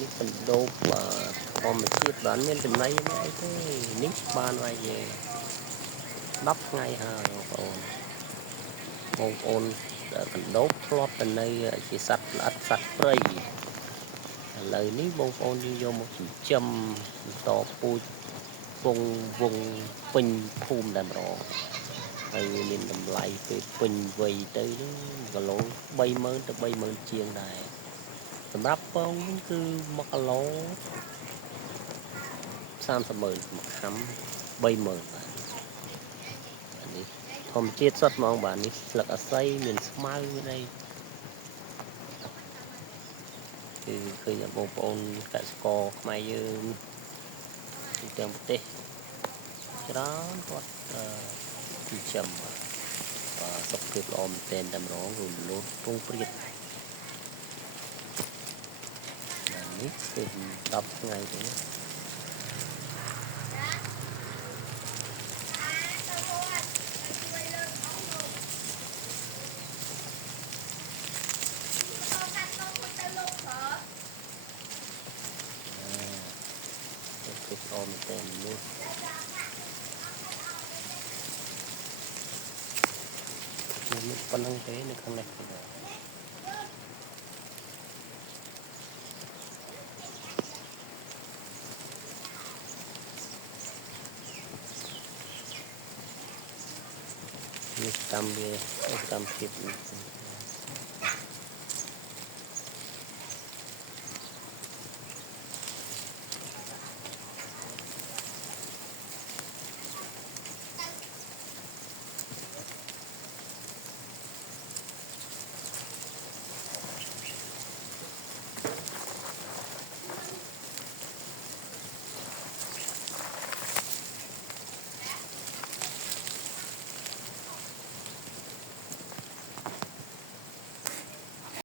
នេះបណ្ដោបធម្មជាតិបានមានចំណៃអីទេនេះបានវាយ10ថ្ងៃហើយបងប្អូនបណ្ដោបធ្លាប់ទៅនៅជាសត្វល្អិតសត្វព្រៃឥឡូវនេះបងប្អូនយើងយកមកចិញ្ចឹមបន្តពូជវងពេញភូមិតែម្ដងហើយមានតម្លៃពេលពេញវ័យទៅគីឡូ30000ទៅ30000ជាងដែរសម្រាប់ពងគឺ1គីឡូ300000មួយខាំ30000បាទនេះធម្មជាតិសុទ្ធហ្មងបាទនេះស្លឹកអាស័យមានស្មៅមានអីគឺឃើញបងប្អូនកសិករខ្មែរយើងទាំងប្រទេសច្រើនគាត់ចិញ្ចឹមសុខភាពល្អមែនទែនតែម្ដងរួមលូតពងព្រាតនេះគឺ10ថ្ងៃទៅគឺល្អមែនទែននេះប៉ុណ្្នឹងទេនៅខាងនេះនេះតាមវាតាមភាព